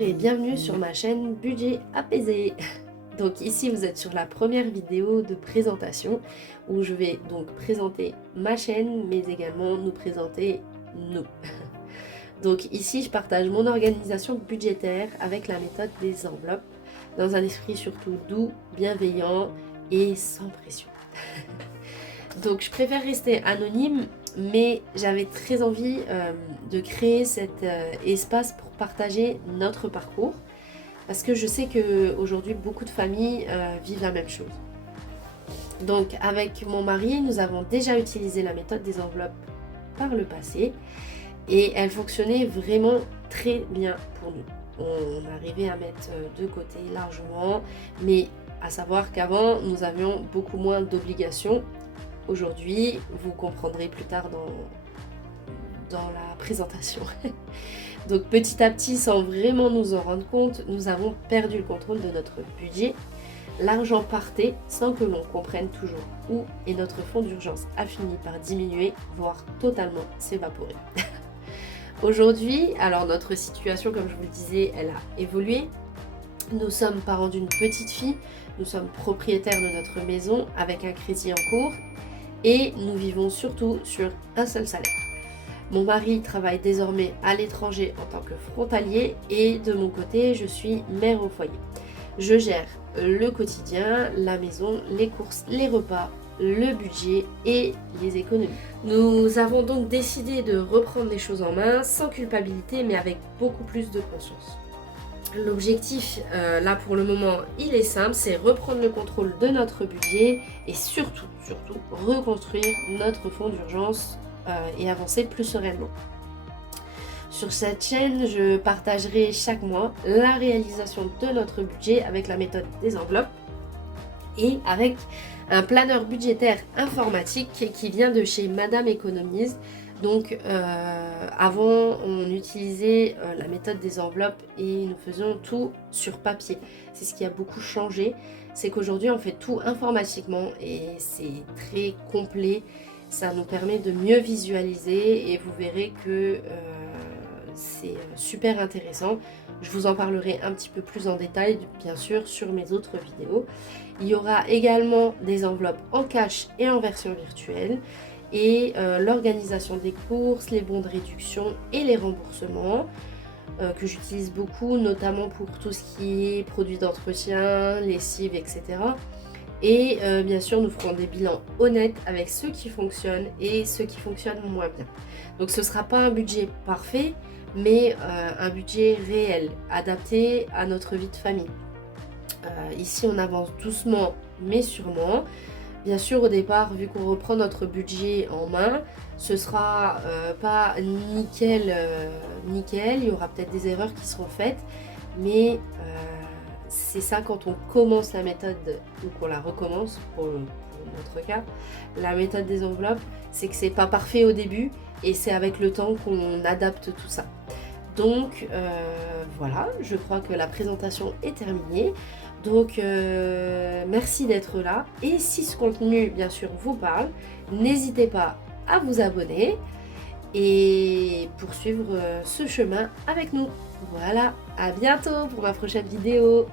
et bienvenue sur ma chaîne Budget Apaisé. Donc ici vous êtes sur la première vidéo de présentation où je vais donc présenter ma chaîne mais également nous présenter nous. Donc ici je partage mon organisation budgétaire avec la méthode des enveloppes dans un esprit surtout doux, bienveillant et sans pression. Donc je préfère rester anonyme, mais j'avais très envie de créer cet espace pour partager notre parcours parce que je sais qu'aujourd'hui beaucoup de familles vivent la même chose. Donc avec mon mari, nous avons déjà utilisé la méthode des enveloppes par le passé et elle fonctionnait vraiment très bien pour nous. On arrivait à mettre de côté largement, mais à savoir qu'avant nous avions beaucoup moins d'obligations. Aujourd'hui, vous comprendrez plus tard dans la présentation. Donc petit à petit, sans vraiment nous en rendre compte, nous avons perdu le contrôle de notre budget. L'argent partait sans que l'on comprenne toujours où et notre fonds d'urgence a fini par diminuer, voire totalement s'évaporer. Aujourd'hui, alors notre situation, comme je vous le disais, elle a évolué. Nous sommes parents d'une petite fille, nous sommes propriétaires de notre maison avec un crédit en cours et nous vivons surtout sur un seul salaire. Mon mari travaille désormais à l'étranger en tant que frontalier et de mon côté, je suis mère au foyer. Je gère le quotidien, la maison, les courses, les repas, le budget et les économies. Nous avons donc décidé de reprendre les choses en main sans culpabilité mais avec beaucoup plus de conscience. L'objectif, là pour le moment, il est simple, c'est reprendre le contrôle de notre budget et surtout, reconstruire notre fonds d'urgence et avancer plus sereinement. Sur cette chaîne, je partagerai chaque mois la réalisation de notre budget avec la méthode des enveloppes et avec un planeur budgétaire informatique qui vient de chez Madame Économise. Donc avant on utilisait la méthode des enveloppes et nous faisions tout sur papier. C'est ce qui a beaucoup changé, c'est qu'aujourd'hui on fait tout informatiquement et c'est très complet. Ça nous permet de mieux visualiser et vous verrez que c'est super intéressant. Je vous en parlerai un petit peu plus en détail bien sûr sur mes autres vidéos. Il y aura également des enveloppes en cash et en version virtuelle. Et l'organisation des courses, les bons de réduction et les remboursements que j'utilise beaucoup, notamment pour tout ce qui est produits d'entretien, lessive, etc. Et bien sûr, nous ferons des bilans honnêtes avec ceux qui fonctionnent et ceux qui fonctionnent moins bien. Donc ce ne sera pas un budget parfait, mais un budget réel, adapté à notre vie de famille. Ici, on avance doucement, mais sûrement. Bien sûr, au départ, vu qu'on reprend notre budget en main, ce sera pas nickel, il y aura peut-être des erreurs qui seront faites, mais c'est ça quand on commence la méthode ou qu'on la recommence, pour notre cas, la méthode des enveloppes, c'est que c'est pas parfait au début et c'est avec le temps qu'on adapte tout ça. Donc voilà, je crois que la présentation est terminée. Donc merci d'être là et si ce contenu bien sûr vous parle, n'hésitez pas à vous abonner et poursuivre ce chemin avec nous. Voilà, à bientôt pour ma prochaine vidéo.